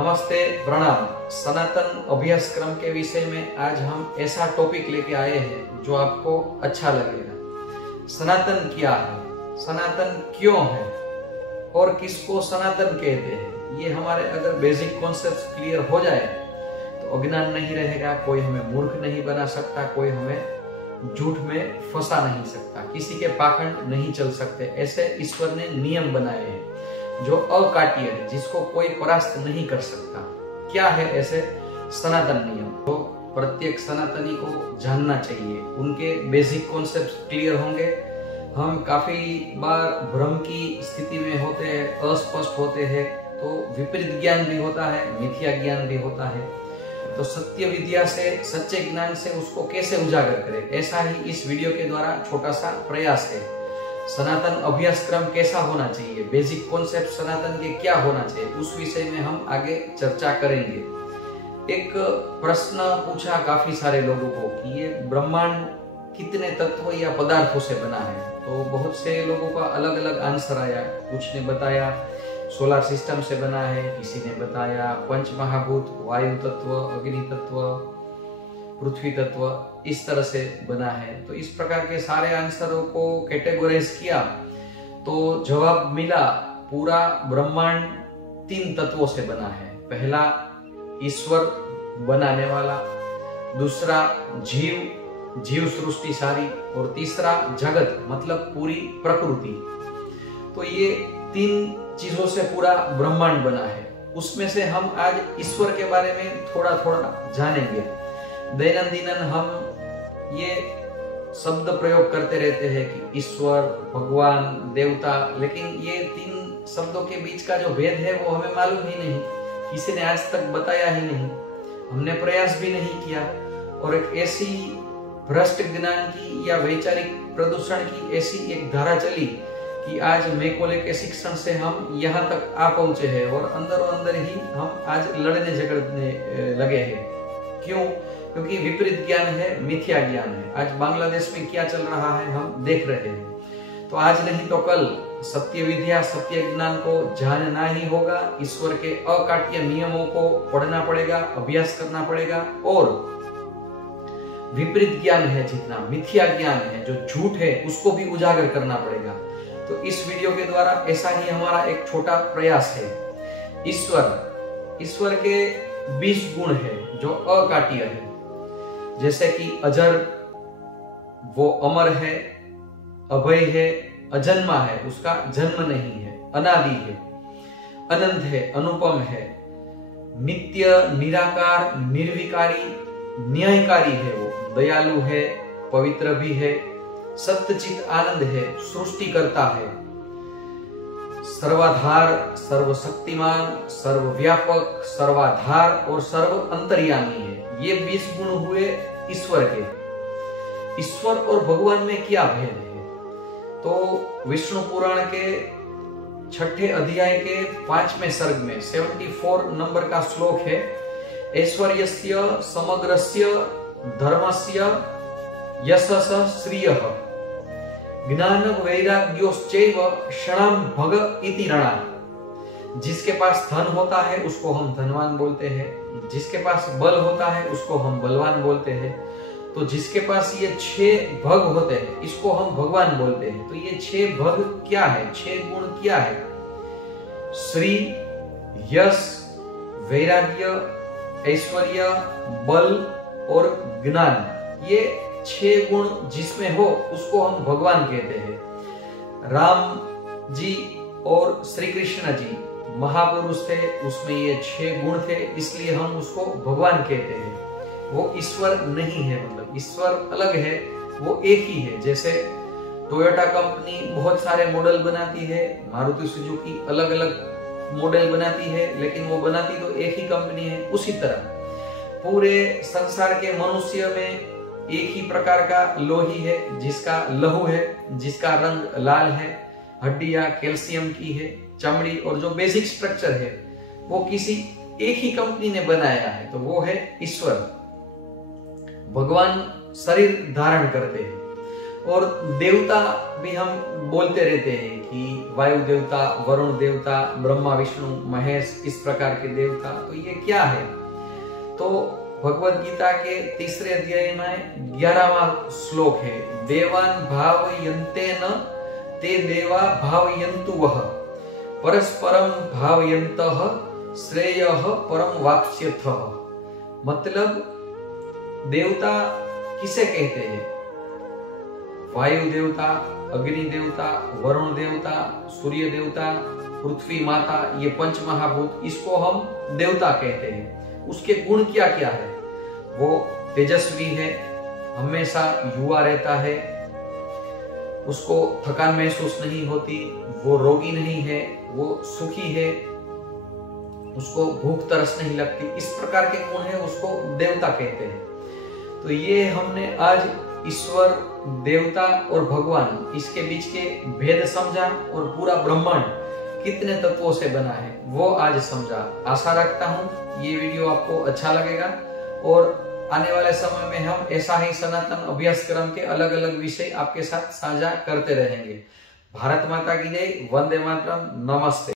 नमस्ते, प्रणाम। सनातन अभ्यासक्रम के विषय में आज हम ऐसा टॉपिक लेके आए हैं जो आपको अच्छा लगेगा। सनातन क्या है, सनातन क्यों है और किसको सनातन कहते हैं, ये हमारे अगर बेसिक कॉन्सेप्ट क्लियर हो जाए तो अज्ञान नहीं रहेगा, कोई हमें मूर्ख नहीं बना सकता, कोई हमें झूठ में फंसा नहीं सकता, किसी के पाखंड नहीं चल सकते। ऐसे ईश्वर ने नियम बनाए हैं जो अकाट्य है, जिसको कोई परास्त नहीं कर सकता। क्या है ऐसे सनातन नियम तो प्रत्येक सनातनी को जानना चाहिए। उनके बेसिक कॉन्सेप्ट क्लियर होंगे। हम काफी बार भ्रम की स्थिति में होते हैं, अस्पष्ट होते हैं, तो विपरीत ज्ञान भी होता है, मिथ्या ज्ञान भी होता है। तो सत्य विद्या से, सच्चे ज्ञान से उसको कैसे उजागर करें, ऐसा ही इस वीडियो के द्वारा छोटा सा प्रयास है। सनातन अभ्यासक्रम कैसा होना चाहिए, बेसिक कॉन्सेप्ट सनातन के क्या होना चाहिए, उस विषय में हम आगे चर्चा करेंगे। एक प्रश्न पूछा काफी सारे लोगों को कि ये ब्रह्मांड कितने तत्व या पदार्थों से बना है, तो बहुत से लोगों का अलग अलग आंसर आया। कुछ ने बताया सोलर सिस्टम से बना है, किसी ने बताया पंच महाभूत, वायु तत्व, अग्नि तत्व, पृथ्वी तत्व, इस तरह से बना है। तो इस प्रकार के सारे आंसरों को कैटेगोराइज किया तो जवाब मिला पूरा ब्रह्मांड 3 तत्वों से बना है। पहला ईश्वर बनाने वाला, दूसरा जीव सृष्टि सारी, और तीसरा जगत मतलब पूरी प्रकृति। तो ये 3 चीजों से पूरा ब्रह्मांड बना है। उसमें से हम आज ईश्वर के बारे में थोड़ा थोड़ा जानेंगे। दैनंदिन हम ये शब्द प्रयोग करते रहते हैं कि ईश्वर, भगवान, देवता, लेकिन ये 3 शब्दों के बीच का जो भेद है वो हमें मालूम ही नहीं, किसी ने आज तक बताया ही नहीं, हमने प्रयास भी नहीं किया। और एक ऐसी भ्रष्ट ज्ञान की या वैचारिक प्रदूषण की ऐसी एक धारा चली कि आज मैकोले के शिक्षण से हम यहाँ तक आ पहुंचे हैं और अंदर ही हम आज लड़ने झगड़ने लगे हैं। क्यों? क्योंकि विपरीत ज्ञान है, मिथ्या ज्ञान है। आज बांग्लादेश में क्या चल रहा है हम देख रहे हैं। तो आज नहीं तो कल सत्य विद्या, सत्य ज्ञान को जानना ही होगा। ईश्वर के अकाट्य नियमों को पढ़ना पड़ेगा, अभ्यास करना पड़ेगा, और विपरीत ज्ञान है, जितना मिथ्या ज्ञान है, जो झूठ है, उसको भी उजागर करना पड़ेगा। तो इस वीडियो के द्वारा ऐसा ही हमारा एक छोटा प्रयास है। ईश्वर के 20 गुण है जो अकाट्य है, जैसे कि अजर, वो अमर है, अभय है, अजन्मा है, उसका जन्म नहीं है, अनादि है, अनंत है, अनुपम है, नित्य, निराकार, निर्विकारी, न्यायकारी है, वो दयालु है, पवित्र भी है, सत्यचित आनंद है, सृष्टि करता है, सर्वाधार, सर्वशक्तिमान, सर्वव्यापक, सर्वाधार और सर्व अंतर्यामी है। ये 20 गुण हुए ईश्वर के। ईश्वर और भगवान में क्या भेद है? तो विष्णु पुराण के 6ठे अध्याय के 5वें सर्ग में 74 नंबर का श्लोक है, ऐश्वर्यस्य समग्रस्य धर्मस्य यशस श्रियः ज्ञान वैराग्योश्चैव क्षणं भग इति रणा। जिसके पास धन होता है उसको हम धनवान बोलते हैं, जिसके पास बल होता है उसको हम बलवान बोलते हैं। तो जिसके पास ये 6 भग होते हैं इसको हम भगवान बोलते हैं। तो ये 6 भग क्या है, 6 गुण क्या है? श्री, यश, वैराग्य, ऐश्वर्य, बल और ज्ञान, ये 6 गुण जिसमें हो उसको हम भगवान कहते हैं। राम जी और श्री कृष्ण जी महापुरुष थे, उसमें ये 6 गुण थे, इसलिए हम उसको भगवान कहते हैं। वो ईश्वर नहीं है, मतलब ईश्वर अलग है, वो एक ही है। जैसे टोयोटा कंपनी बहुत सारे मॉडल बनाती है, मारुति सुजुकी अलग अलग मॉडल बनाती है, लेकिन वो बनाती तो एक ही कंपनी है। उसी तरह पूरे संसार के मनुष्य में एक ही प्रकार का लोही है, जिसका लहू है, जिसका रंग लाल है, हड्डियां कैल्शियम की है, चमड़ी और जो बेसिक स्ट्रक्चर है वो किसी एक ही कंपनी ने बनाया है, तो वो है ईश्वर। भगवान शरीर धारण करते हैं और देवता भी हम बोलते रहते हैं कि वायु देवता, वरुण देवता, ब्रह्मा, विष्णु, महेश, इस प्रकार के देवता। तो ये क्या है? तो भगवत गीता के 3रे अध्याय में 11वां श्लोक है, देवान भावयन्तेन ते देवा भावयन्तु वह परस्परम भावयन्तः श्रेयः परम वाप्स्यथः। मतलब देवता किसे कहते हैं? वायु देवता, अग्नि देवता, वरुण देवता, सूर्य देवता, पृथ्वी माता, ये पंच महाभूत, इसको हम देवता कहते हैं। उसके गुण क्या क्या है? वो तेजस्वी है, हमेशा युवा रहता है, उसको थकान महसूस नहीं होती, वो रोगी नहीं है, वो सुखी है, उसको भूख तरस नहीं लगती, इस प्रकार के गुण है, उसको देवता कहते हैं। तो ये हमने आज ईश्वर, देवता और भगवान, इसके बीच के भेद समझा और पूरा ब्रह्मांड कितने तत्वों से बना है वो आज समझा। आशा रखता हूँ ये वीडियो आपको अच्छा लगेगा और आने वाले समय में हम ऐसा ही सनातन अभ्यासक्रम के अलग अलग विषय आपके साथ साझा करते रहेंगे। भारत माता की जय, वंदे मातरम, नमस्ते।